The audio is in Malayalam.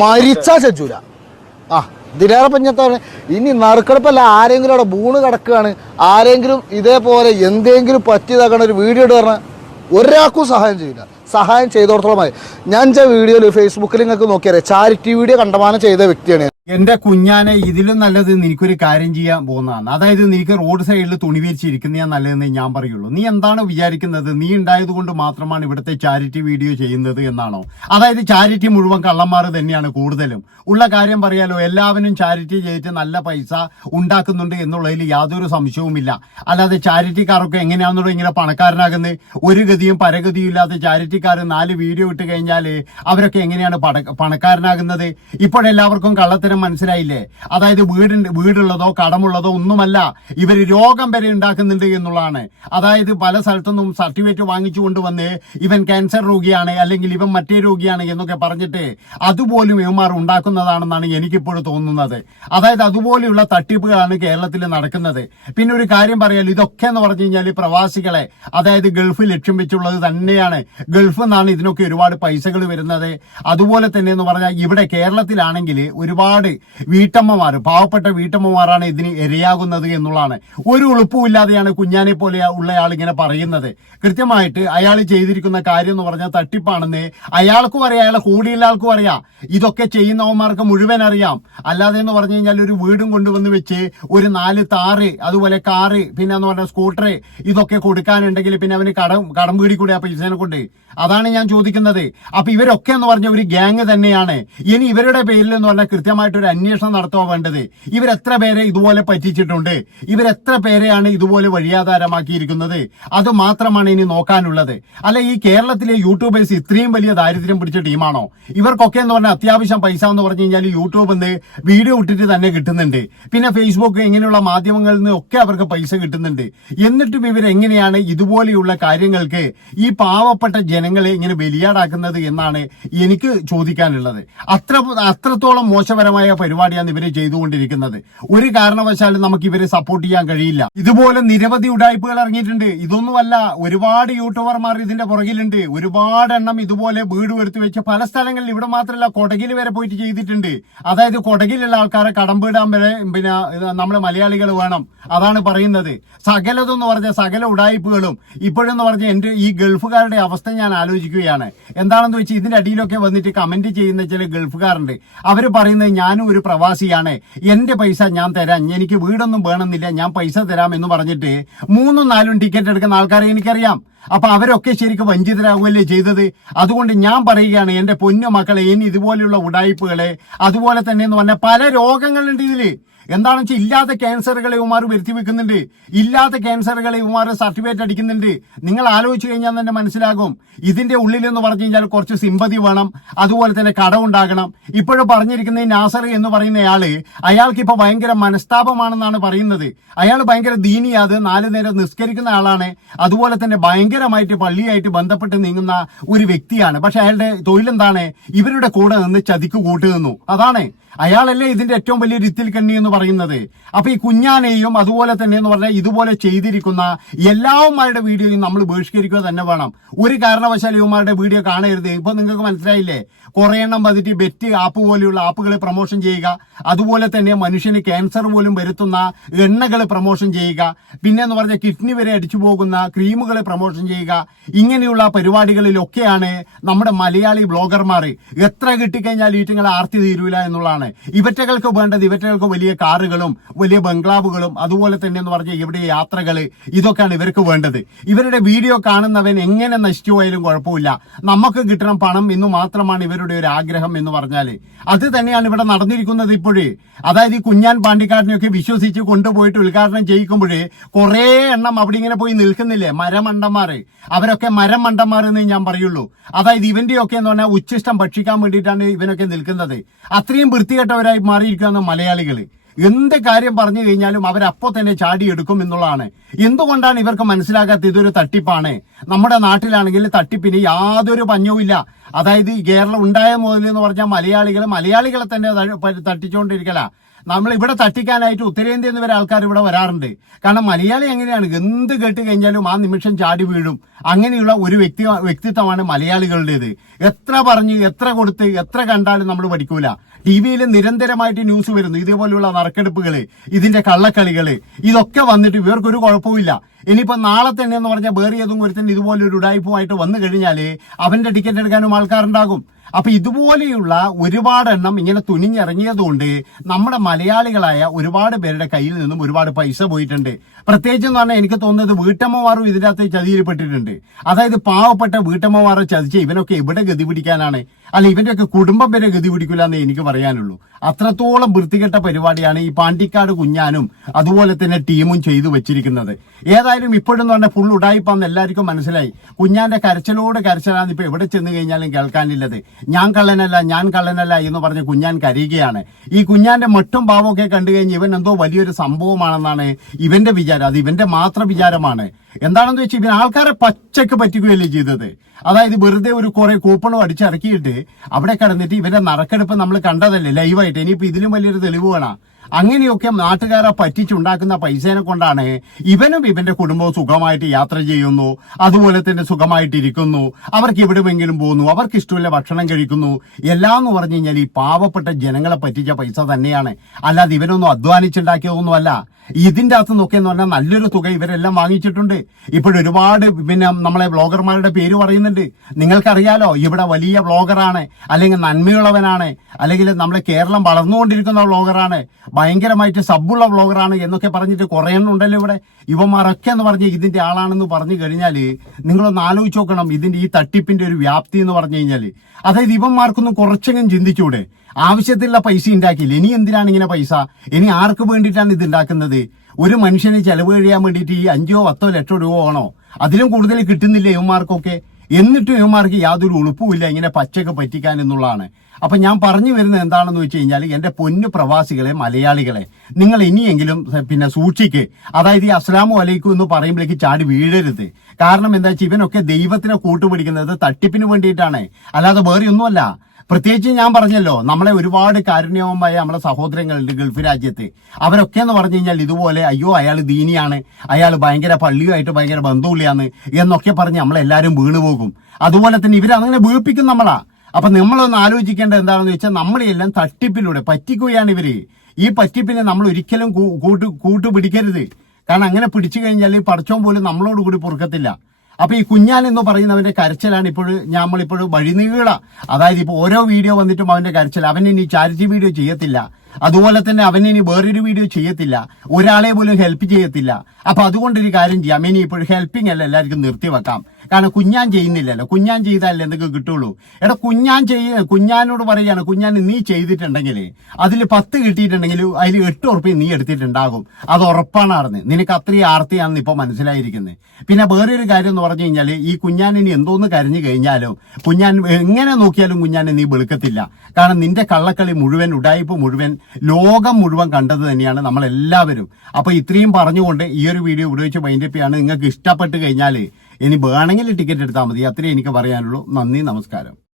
മരിച്ചാ ചച്ചൂല ആ ഇതിലേറെ പഞ്ഞത്താണ് ഇനി നറുക്കെടുപ്പല്ല ആരെങ്കിലും അവിടെ ബൂണ് കിടക്കുകയാണ് ആരെങ്കിലും ഇതേപോലെ എന്തെങ്കിലും പറ്റിയതാക്കണ ഒരു വീഡിയോ പറഞ്ഞാൽ ഒരാൾക്കും സഹായം ചെയ്യില്ല. സഹായം ചെയ്തോടത്തോളം മതി ഞാൻ ചില വീഡിയോയിൽ ഫേസ്ബുക്കിൽ നിങ്ങൾക്ക് നോക്കിയാൽ ചാരിറ്റി വീഡിയോ കണ്ടമാനം ചെയ്ത വ്യക്തിയാണ്. എന്റെ കുഞ്ഞാനെ ഇതിലും നല്ലത് നിനക്കൊരു കാര്യം ചെയ്യാൻ പോകുന്നതാണ്. അതായത് നിനക്ക് റോഡ് സൈഡിൽ തുണി വിരിച്ചിരിക്കുന്ന നല്ലതെന്ന് ഞാൻ പറയുള്ളൂ. നീ എന്താണ് വിചാരിക്കുന്നത്? നീ ഉണ്ടായത് കൊണ്ട് മാത്രമാണ് ഇവിടുത്തെ ചാരിറ്റി വീഡിയോ ചെയ്യുന്നത് എന്നാണോ? അതായത് ചാരിറ്റി മുഴുവൻ കള്ളന്മാർ തന്നെയാണ് കൂടുതലും. ഉള്ള കാര്യം പറയാലോ എല്ലാവരും ചാരിറ്റി ചെയ്തിട്ട് നല്ല പൈസ ഉണ്ടാക്കുന്നുണ്ട് എന്നുള്ളതിൽ യാതൊരു സംശയവുമില്ല. അല്ലാതെ ചാരിറ്റിക്കാരൊക്കെ എങ്ങനെയാണെന്നുള്ള ഇങ്ങനെ പണക്കാരനാകുന്നത് ഒരു ഗതിയും പരഗതിയും ഇല്ലാത്ത ചാരിറ്റിക്കാർ നാല് വീഡിയോ ഇട്ട് കഴിഞ്ഞാൽ അവരൊക്കെ എങ്ങനെയാണ് പണ- പണക്കാരനാകുന്നത്? ഇപ്പോഴെല്ലാവർക്കും കള്ളത്തരം മനസ്സിലായില്ലേ? അതായത് വീടുണ്ട് വീടുള്ളതോ കടമുള്ളതോ ഒന്നുമല്ല ഇവർ രോഗം വരെ ഉണ്ടാക്കുന്നുണ്ട് എന്നുള്ളതാണ്. അതായത് പല സ്ഥലത്തുനിന്നും സർട്ടിഫിക്കറ്റ് വാങ്ങിച്ചു കൊണ്ടുവന്ന് ഇവൻ ക്യാൻസർ രോഗിയാണ് അല്ലെങ്കിൽ ഇവൻ മറ്റേ രോഗിയാണ് എന്നൊക്കെ പറഞ്ഞിട്ട് അതുപോലും ഇവന്മാർ ഉണ്ടാക്കുന്നതാണെന്നാണ് എനിക്കിപ്പോഴും തോന്നുന്നത്. അതായത് അതുപോലെയുള്ള തട്ടിപ്പുകളാണ് കേരളത്തിൽ നടക്കുന്നത്. പിന്നെ ഒരു കാര്യം പറയാൽ ഇതൊക്കെ എന്ന് പറഞ്ഞു കഴിഞ്ഞാൽ പ്രവാസികളെ അതായത് ഗൾഫ് ലക്ഷ്യം വെച്ചുള്ളത് തന്നെയാണ്. ഗൾഫിൽ നിന്നാണ് ഇതിനൊക്കെ ഒരുപാട് പൈസകൾ വരുന്നത്. അതുപോലെ തന്നെ എന്ന് പറഞ്ഞാൽ ഇവിടെ കേരളത്തിലാണെങ്കിൽ ഒരുപാട് വീട്ടമ്മമാർ പാവപ്പെട്ട വീട്ടമ്മമാരാണ് ഇതിന് ഇരയാകുന്നത് എന്നുള്ളതാണ്. ഒരു ഉളുപ്പുമില്ലാതെയാണ് കുഞ്ഞാനെ പോലെ ഉള്ള ആൾ ഇങ്ങനെ പറയുന്നത്. കൃത്യമായിട്ട് അയാൾ ചെയ്തിരിക്കുന്ന കാര്യം എന്ന് പറഞ്ഞാൽ തട്ടിപ്പാണെന്ന് അയാൾക്കും അറിയാം അയാളെ കൂടിയുള്ള ആൾക്കും അറിയാം. ഇതൊക്കെ ചെയ്യുന്നവന്മാർക്ക് മുഴുവൻ അറിയാം. അല്ലാതെ എന്ന് പറഞ്ഞു കഴിഞ്ഞാൽ ഒരു വീടും കൊണ്ടുവന്ന് വെച്ച് ഒരു നാല് താറ് അതുപോലെ കാറ് പിന്നെ എന്ന് പറഞ്ഞാൽ സ്കൂട്ടർ ഇതൊക്കെ കൊടുക്കാനുണ്ടെങ്കിൽ പിന്നെ അവന് കടം കടം വീടി കൂടെ ആ പൈസനെ കൊണ്ട്. അതാണ് ഞാൻ ചോദിക്കുന്നത്. അപ്പൊ ഇവരൊക്കെ എന്ന് പറഞ്ഞ ഒരു ഗ്യാങ് തന്നെയാണ്. ഇനി ഇവരുടെ പേരിൽ എന്ന് പറഞ്ഞാൽ കൃത്യമായിട്ട് ഒരു അന്വേഷണം നടത്തുക വേണ്ടത്. ഇവരെത്ര പേരെ ഇതുപോലെ പറ്റിച്ചിട്ടുണ്ട്? ഇവരെത്ര പേരെയാണ് ഇതുപോലെ വഴിയാധാരമാക്കിയിരിക്കുന്നത്? അത് മാത്രമാണ് ഇനി നോക്കാനുള്ളത്. അല്ല ഈ കേരളത്തിലെ യൂട്യൂബേഴ്സ് ഇത്രയും വലിയ ദാരിദ്ര്യം പിടിച്ച ടീമാണോ? ഇവർക്കൊക്കെ എന്ന് പറഞ്ഞാൽ അത്യാവശ്യം പൈസ എന്ന് പറഞ്ഞു കഴിഞ്ഞാൽ യൂട്യൂബിൽ നിന്ന് വീഡിയോ ഇട്ടിട്ട് തന്നെ കിട്ടുന്നുണ്ട്. പിന്നെ ഫേസ്ബുക്ക് ഇങ്ങനെയുള്ള മാധ്യമങ്ങളിൽ നിന്ന് ഒക്കെ അവർക്ക് പൈസ കിട്ടുന്നുണ്ട്. എന്നിട്ടും ഇവരെങ്ങനെയാണ് ഇതുപോലെയുള്ള കാര്യങ്ങൾക്ക് ഈ പാവപ്പെട്ട ജനങ്ങളെ ഇങ്ങനെ ബലിയാടാക്കുന്നത് എന്നാണ് എനിക്ക് ചോദിക്കാനുള്ളത്. അത്ര അത്രത്തോളം മോശപരമായ പരിപാടിയാണ് ഇവർ ചെയ്തുകൊണ്ടിരിക്കുന്നത്. ഒരു കാരണവശാലും നമുക്ക് ഇവരെ സപ്പോർട്ട് ചെയ്യാൻ കഴിയില്ല. ഇതുപോലെ നിരവധി ഉടായ്പകൾ ഇറങ്ങിയിട്ടുണ്ട്. ഇതൊന്നുമല്ല ഒരുപാട് യൂട്യൂബർമാർ ഇതിന്റെ പുറകിലുണ്ട്. ഒരുപാട് എണ്ണം ഇതുപോലെ വീട് എടുത്തു വെച്ച് പല സ്ഥലങ്ങളിൽ ഇവിടെ മാത്രമല്ല കൊടകിൽ വരെ പോയിട്ട് ചെയ്തിട്ടുണ്ട്. അതായത് കൊടകിലുള്ള ആൾക്കാരെ കടം വീടാൻ വരെ പിന്നെ നമ്മളെ മലയാളികൾ വേണം. അതാണ് പറയുന്നത്. സകലതെന്ന് പറഞ്ഞ സകല ഉടായ്പകളും ഇപ്പോഴെന്ന് പറഞ്ഞ എന്റെ ഈ ഗൾഫുകാരുടെ അവസ്ഥ ഞാൻ ആലോചിക്കുകയാണ്. എന്താണെന്ന് വെച്ചാൽ ഇതിന്റെ അടിയിലൊക്കെ വന്നിട്ട് കമന്റ് ചെയ്യുന്ന ചില ഗൾഫുകാരുണ്ട്. അവർ പറയുന്നത് ഞാനും ഒരു പ്രവാസിയാണ്. എന്റെ പൈസ ഞാൻ തരാം. എനിക്ക് വീടൊന്നും വേണമെന്നില്ല. ഞാൻ പൈസ തരാം എന്ന് പറഞ്ഞിട്ട് മൂന്നും നാലും ടിക്കറ്റ് എടുക്കുന്ന ആൾക്കാരെ എനിക്കറിയാം. അപ്പൊ അവരൊക്കെ ശരിക്കും വഞ്ചിതരാകുകയല്ലേ ചെയ്തത്? അതുകൊണ്ട് ഞാൻ പറയുകയാണ് എന്റെ പൊന്നു മക്കളെ ഇനി ഇതുപോലെയുള്ള ഉടായ്പകളെ അതുപോലെ തന്നെ എന്ന് പറഞ്ഞാൽ പല രോഗങ്ങളുണ്ട് ഇതിൽ. എന്താണെന്ന് വെച്ചാൽ ഇല്ലാത്ത ക്യാൻസറുകളെ ഇവമാർ വരുത്തി വെക്കുന്നുണ്ട് ഇല്ലാത്ത ക്യാൻസറുകളെ ഇവമാർ സർട്ടിഫിക്കറ്റ് അടിക്കുന്നുണ്ട്. നിങ്ങൾ ആലോചിച്ച് കഴിഞ്ഞാൽ തന്നെ മനസ്സിലാകും. ഇതിന്റെ ഉള്ളിൽ എന്ന് പറഞ്ഞു കഴിഞ്ഞാൽ കുറച്ച് സിമ്പതി വേണം. അതുപോലെ തന്നെ കട ഉണ്ടാകണം. ഇപ്പോഴും പറഞ്ഞിരിക്കുന്ന ഈ നാസർ എന്ന് പറയുന്ന ആൾ അയാൾക്ക് ഇപ്പൊ ഭയങ്കര മനസ്താപമാണെന്നാണ് പറയുന്നത്. അയാൾ ഭയങ്കര ദീനിയാത് നാല് നേരം നിസ്കരിക്കുന്ന ആളാണ്. അതുപോലെ തന്നെ ഭയങ്കരമായിട്ട് പള്ളിയായിട്ട് ബന്ധപ്പെട്ട് നീങ്ങുന്ന ഒരു വ്യക്തിയാണ്. പക്ഷെ അയാളുടെ തൊഴിലെന്താണ്? ഇവരുടെ കൂടെ നിന്ന് ചതിക്ക് കൂട്ടുനിന്നു. അതാണ്. അയാളല്ലേ ഇതിന്റെ ഏറ്റവും വലിയ രിത്തിൽ കണ്ണി എന്ന് പറയുന്നത്. അപ്പൊ ഈ കുഞ്ഞാനെയും അതുപോലെ തന്നെ എന്ന് പറഞ്ഞാൽ ഇതുപോലെ ചെയ്തിരിക്കുന്ന എല്ലാവന്മാരുടെ വീഡിയോയും നമ്മൾ ബഹിഷ്കരിക്കുക തന്നെ വേണം. ഒരു കാരണവശാലും ഇവന്മാരുടെ വീഡിയോ കാണരുത്. ഇപ്പൊ നിങ്ങൾക്ക് മനസ്സിലായില്ലേ? കുറെ എണ്ണം വന്നിട്ട് ബെറ്റ് ആപ്പ് പോലെയുള്ള ആപ്പുകൾ പ്രൊമോഷൻ ചെയ്യുക. അതുപോലെ തന്നെ മനുഷ്യന് ക്യാൻസർ പോലും വരുത്തുന്ന എണ്ണകൾ പ്രൊമോഷൻ ചെയ്യുക. പിന്നെ എന്ന് പറഞ്ഞാൽ കിഡ്നി വരെ അടിച്ചു പോകുന്ന ക്രീമുകൾ പ്രൊമോഷൻ ചെയ്യുക. ഇങ്ങനെയുള്ള പരിപാടികളിലൊക്കെയാണ് നമ്മുടെ മലയാളി ബ്ലോഗർമാർ എത്ര കിട്ടിക്കഴിഞ്ഞാൽ ഈറ്റങ്ങൾ ആർത്തി തീരൂല എന്നുള്ളതാണ്. ഇവറ്റകൾക്ക് വേണ്ടത് ഇവറ്റകൾക്ക് വലിയ കാറുകളും വലിയ ബംഗ്ലാവുകളും അതുപോലെ തന്നെ എന്ന് പറഞ്ഞാൽ ഇവിടെ യാത്രകൾ ഇതൊക്കെയാണ് ഇവർക്ക് വേണ്ടത്. ഇവരുടെ വീഡിയോ കാണുന്നവൻ എങ്ങനെ നശിച്ചു പോയാലും കുഴപ്പമില്ല. നമുക്ക് കിട്ടണം പണം എന്ന് മാത്രമാണ് ഇവരുടെ ഒരു ആഗ്രഹം എന്ന് പറഞ്ഞാൽ അത് തന്നെയാണ് ഇവിടെ നടന്നിരിക്കുന്നത് ഇപ്പോഴേ. അതായത് ഈ കുഞ്ഞാൻ പാണ്ടിക്കാരനെയൊക്കെ വിശ്വസിച്ച് കൊണ്ടുപോയിട്ട് ഉദ്ഘാടനം ചെയ്യിക്കുമ്പോഴേ കുറേ എണ്ണം അവിടെ ഇങ്ങനെ പോയി നിൽക്കുന്നില്ലേ മരമണ്ടന്മാര്. അവരൊക്കെ മരമണ്ടന്മാർ എന്ന് ഞാൻ പറയുള്ളൂ. അതായത് ഇവന്റെയൊക്കെ എന്ന് പറഞ്ഞാൽ ഉച്ചിഷ്ടം ഭക്ഷിക്കാൻ വേണ്ടിയിട്ടാണ് ഇവനൊക്കെ നിൽക്കുന്നത്. അത്രയും വൃത്തികെട്ടവരായി മാറിയിരിക്കുകയാണ് മലയാളികൾ എന്ത് കാര്യം പറഞ്ഞു കഴിഞ്ഞാലും അവരപ്പോ തന്നെ ചാടിയെടുക്കും എന്നുള്ളതാണ്. എന്തുകൊണ്ടാണ് ഇവർക്ക് മനസ്സിലാകാത്ത ഇതൊരു തട്ടിപ്പാണ്? നമ്മുടെ നാട്ടിലാണെങ്കിൽ തട്ടിപ്പിന് യാതൊരു പഞ്ഞവുമില്ല. അതായത് ഈ കേരളം ഉണ്ടായ മുതൽ എന്ന് പറഞ്ഞാൽ മലയാളികൾ മലയാളികളെ തന്നെ തട്ടിച്ചുകൊണ്ടിരിക്കല നമ്മൾ ഇവിടെ തട്ടിക്കാനായിട്ട് ഉത്തരേന്ത്യയിൽ നിന്ന് വരെ ആൾക്കാർ ഇവിടെ വരാറുണ്ട്. കാരണം മലയാളി എങ്ങനെയാണ്? എന്ത് കേട്ട് കഴിഞ്ഞാലും ആ നിമിഷം ചാടി വീഴും. അങ്ങനെയുള്ള ഒരു വ്യക്തി വ്യക്തിത്വമാണ് മലയാളികളുടേത്. എത്ര പറഞ്ഞ് എത്ര കൊടുത്ത് എത്ര കണ്ടാലും നമ്മൾ പഠിക്കൂല. ടി വിയിൽ നിരന്തരമായിട്ട് ന്യൂസ് വരുന്നു. ഇതേപോലെയുള്ള നറുക്കെടുപ്പുകൾ ഇതിന്റെ കള്ളക്കളികൾ ഇതൊക്കെ വന്നിട്ട് ഇവർക്കൊരു കുഴപ്പമില്ല ഇനിയിപ്പോ നാളെ തന്നെ എന്ന് പറഞ്ഞാൽ വേറെ ഏതും ഒരുത്തൻ ഇതുപോലെ ഒരു ഉടായ്പുമായിട്ട് വന്നു കഴിഞ്ഞാൽ അവന്റെ ടിക്കറ്റ് എടുക്കാനും ആൾക്കാരുണ്ടാകും. അപ്പൊ ഇതുപോലെയുള്ള ഒരുപാട് എണ്ണം ഇങ്ങനെ തുനിഞ്ഞിറങ്ങിയതുകൊണ്ട് നമ്മുടെ മലയാളികളായ ഒരുപാട് പേരുടെ കയ്യിൽ നിന്നും ഒരുപാട് പൈസ പോയിട്ടുണ്ട്. പ്രത്യേകിച്ച് എന്ന് പറഞ്ഞാൽ എനിക്ക് തോന്നുന്നത് വീട്ടമ്മമാരും ഇതിനകത്ത് ചതിയിൽപ്പെട്ടിട്ടുണ്ട്. അതായത് പാവപ്പെട്ട വീട്ടമ്മമാരെ ചതിച്ച് ഇവനൊക്കെ എവിടെ ഗതി പിടിക്കാനാണ്? അല്ല ഇവന്റെയൊക്കെ കുടുംബം വരെ ഗതി പിടിക്കില്ല എന്നേ എനിക്ക് പറയാനുള്ളൂ. അത്രത്തോളം വൃത്തികെട്ട പരിപാടിയാണ് ഈ പാണ്ടിക്കാട് കുഞ്ഞാനും അതുപോലെ തന്നെ ടീമും ചെയ്തു വെച്ചിരിക്കുന്നത്. ഏതായാലും ഇപ്പോഴെന്ന് പറഞ്ഞാൽ ഫുൾ ഉടായിപ്പാന്ന് എല്ലാവർക്കും മനസ്സിലായി. കുഞ്ഞാന്റെ കരച്ചിലോട് കരച്ചിലാണ് ഇപ്പൊ എവിടെ ചെന്ന് കഴിഞ്ഞാലും കേൾക്കാനില്ലത്. ഞാൻ കള്ളനല്ല ഞാൻ കള്ളനല്ല എന്ന് പറഞ്ഞ് കുഞ്ഞാൻ കരയുകയാണ്. ഈ കുഞ്ഞാന്റെ മട്ടും ഭാവമൊക്കെ കണ്ടു കഴിഞ്ഞ് ഇവൻ എന്തോ വലിയൊരു സംഭവമാണെന്നാണ് ഇവന്റെ വിചാരം. അത് ഇവന്റെ മാത്രം വിചാരമാണ്. എന്താണെന്ന് വെച്ചാൽ ഇവൻ ആൾക്കാരെ പച്ചക്ക് പറ്റിക്കുകയല്ലേ ചെയ്തത്. അതായത് വെറുതെ ഒരു കുറെ കൂപ്പണും അടിച്ചിറക്കിയിട്ട് അവിടെ കിടന്നിട്ട് ഇവരുടെ നറക്കെടുപ്പ് നമ്മൾ കണ്ടതല്ലേ ലൈവായിട്ട്. ഇനിയിപ്പോൾ ഇതിലും വലിയൊരു തെളിവ് വേണം. അങ്ങനെയൊക്കെ നാട്ടുകാരെ പറ്റിച്ചുണ്ടാക്കുന്ന പൈസേനെ കൊണ്ടാണ് ഇവനും ഇവന്റെ കുടുംബവും സുഖമായിട്ട് യാത്ര ചെയ്യുന്നു. അതുപോലെ തന്നെ സുഖമായിട്ടിരിക്കുന്നു അവർക്ക് എവിടെമെങ്കിലും പോകുന്നു അവർക്ക് ഇഷ്ടമുള്ള ഭക്ഷണം കഴിക്കുന്നു. എല്ലാം എന്ന് പറഞ്ഞു കഴിഞ്ഞാൽ ഈ പാവപ്പെട്ട ജനങ്ങളെ പറ്റിച്ച പൈസ തന്നെയാണ്. അല്ലാതെ ഇവനൊന്നും അധ്വാനിച്ചുണ്ടാക്കിയതൊന്നുമല്ല. ഇതിന്റെ അകത്ത് നോക്കിയെന്ന് പറഞ്ഞാൽ നല്ലൊരു തുക ഇവരെല്ലാം വാങ്ങിച്ചിട്ടുണ്ട്. ഇപ്പോഴൊരുപാട് പിന്നെ നമ്മളെ ബ്ലോഗർമാരുടെ പേര് പറയുന്നുണ്ട്. നിങ്ങൾക്കറിയാലോ ഇവിടെ വലിയ ബ്ലോഗറാണ് അല്ലെങ്കിൽ നന്മയുള്ളവനാണ് അല്ലെങ്കിൽ നമ്മളെ കേരളം വളർന്നുകൊണ്ടിരിക്കുന്ന ബ്ലോഗറാണ് ഭയങ്കരമായിട്ട് സബ്ബുള്ള ബ്ലോഗറാണ് എന്നൊക്കെ പറഞ്ഞിട്ട് കുറേ ഉണ്ടല്ലോ ഇവിടെ. ഇവന്മാരൊക്കെ എന്ന് പറഞ്ഞ് ഇതിന്റെ ആളാണെന്ന് പറഞ്ഞു കഴിഞ്ഞാൽ നിങ്ങളൊന്ന് ആലോചിച്ച് നോക്കണം ഇതിന്റെ ഈ തട്ടിപ്പിന്റെ ഒരു വ്യാപ്തി എന്ന് പറഞ്ഞു കഴിഞ്ഞാൽ അതായത് ഇവന്മാർക്കൊന്നും കുറച്ചെങ്കിലും ചിന്തിച്ചൂടെ? ആവശ്യത്തിലുള്ള പൈസ ഉണ്ടാക്കിയില്ല ഇനി എന്തിനാണ് ഇങ്ങനെ പൈസ? ഇനി ആർക്ക് വേണ്ടിയിട്ടാണ് ഇത് ഉണ്ടാക്കുന്നത് ഒരു മനുഷ്യന് ചെലവ് കഴിയാൻ വേണ്ടിയിട്ട് ഈ അഞ്ചോ പത്തോ ലക്ഷോ രൂപ ആണോ അതിലും കൂടുതൽ കിട്ടുന്നില്ല യുവമാർക്കൊക്കെ എന്നിട്ടും ഇവന്മാർക്ക് യാതൊരു ഉളുപ്പുമില്ല ഇങ്ങനെ പച്ചയൊക്കെ പറ്റിക്കാൻ എന്നുള്ളതാണ്. അപ്പൊ ഞാൻ പറഞ്ഞു വരുന്നത് എന്താണെന്ന് വെച്ച് കഴിഞ്ഞാൽ എന്റെ പൊന്നു പ്രവാസികളെ മലയാളികളെ നിങ്ങൾ ഇനിയെങ്കിലും പിന്നെ സൂക്ഷിക്ക്. അതായത് ഈ അസ്ലാമു അലൈക്കും എന്ന് പറയുമ്പോഴേക്ക് ചാടി വീഴരുത്. കാരണം എന്താ വെച്ചാൽ ഇവനൊക്കെ ദൈവത്തിനെ കൂട്ടുപിടിക്കുന്നത് തട്ടിപ്പിന് വേണ്ടിയിട്ടാണ്. അല്ലാതെ വേറെ ഒന്നുമല്ല പ്രത്യേകിച്ച് ഞാൻ പറഞ്ഞല്ലോ നമ്മളെ ഒരുപാട് കാരുണ്യവുമായ നമ്മളെ സഹോദരങ്ങളുണ്ട് ഗൾഫ് രാജ്യത്ത്. അവരൊക്കെ എന്ന് പറഞ്ഞു കഴിഞ്ഞാൽ ഇതുപോലെ അയ്യോ അയാൾ ദീനിയാണ് അയാൾ ഭയങ്കര പള്ളിയുമായിട്ട് ഭയങ്കര ബന്ധുവിളിയാണ് എന്നൊക്കെ പറഞ്ഞ് നമ്മളെല്ലാവരും വീണു പോകും. അതുപോലെ തന്നെ ഇവരങ്ങനെ വീഴ്പ്പിക്കും നമ്മളാ. അപ്പൊ നമ്മളൊന്ന് ആലോചിക്കേണ്ടത് എന്താണെന്ന് വെച്ചാൽ നമ്മളെല്ലാം തട്ടിപ്പിലൂടെ പറ്റിക്കുകയാണ് ഇവർ. ഈ പറ്റിപ്പിനെ നമ്മൾ ഒരിക്കലും കൂട്ടു കൂട്ടുപിടിക്കരുത്. കാരണം അങ്ങനെ പിടിച്ചു കഴിഞ്ഞാൽ പടച്ചോൻ പോലും നമ്മളോട് കൂടി പൊറുക്കത്തില്ല. അപ്പൊ ഈ കുഞ്ഞാൻ എന്ന് പറയുന്നവന്റെ കരച്ചിലാണ് ഇപ്പോൾ നമ്മളിപ്പോൾ വഴിനീള അതായത് ഇപ്പോൾ ഓരോ വീഡിയോ വന്നിട്ടും അവന്റെ കരച്ചിൽ. അവൻ ഇനി ചാരിറ്റി വീഡിയോ ചെയ്യത്തില്ല. അതുപോലെ തന്നെ അവൻ ഇനി വേറൊരു വീഡിയോ ചെയ്യത്തില്ല. ഒരാളെ പോലും ഹെൽപ്പ് ചെയ്യത്തില്ല. അപ്പൊ അതുകൊണ്ടൊരു കാര്യം ചെയ്യാം. ഇനി ഇപ്പോൾ ഹെൽപ്പിംഗ് അല്ല എല്ലാവർക്കും നിർത്തിവെക്കാം. കാരണം കുഞ്ഞാൻ ചെയ്യുന്നില്ലല്ലോ. കുഞ്ഞാൻ ചെയ്താലേ എന്തൊക്കെ കിട്ടുള്ളൂ? എടാ കുഞ്ഞാൻ ചെയ്യ കുഞ്ഞാനോട് പറയാണ് കുഞ്ഞാൻ നീ ചെയ്തിട്ടുണ്ടെങ്കിൽ അതിൽ പത്ത് കിട്ടിയിട്ടുണ്ടെങ്കിൽ അതിൽ എട്ട് ഉറപ്പ് നീ എടുത്തിട്ടുണ്ടാകും. അത് ഉറപ്പാണ് അറിഞ്ഞത് നിനക്ക് അത്രയും ആർത്തിയാണെന്ന് ഇപ്പൊ മനസ്സിലായിരിക്കുന്നത് പിന്നെ വേറൊരു കാര്യം എന്ന് പറഞ്ഞു കഴിഞ്ഞാൽ ഈ കുഞ്ഞാൻ ഇനി എന്തോന്ന് കരഞ്ഞു കഴിഞ്ഞാലും കുഞ്ഞാൻ എങ്ങനെ നോക്കിയാലും കുഞ്ഞാനെ നീ വെളുക്കത്തില്ല. കാരണം നിന്റെ കള്ളക്കളി മുഴുവൻ ഉടായ്പ മുഴുവൻ ലോകം മുഴുവൻ കണ്ടത് തന്നെയാണ് നമ്മളെല്ലാവരും. അപ്പോൾ ഇത്രയും പറഞ്ഞുകൊണ്ട് ഈ ഒരു വീഡിയോ ഉപയോഗിച്ച് ചെയ്യാണ്. നിങ്ങൾക്ക് ഇഷ്ടപ്പെട്ട് കഴിഞ്ഞാൽ ഇനി വേണമെങ്കിൽ ടിക്കറ്റ് എടുത്താൽ മതി. അത്രേ എനിക്ക് പറയാനുള്ളൂ. നന്ദി നമസ്കാരം.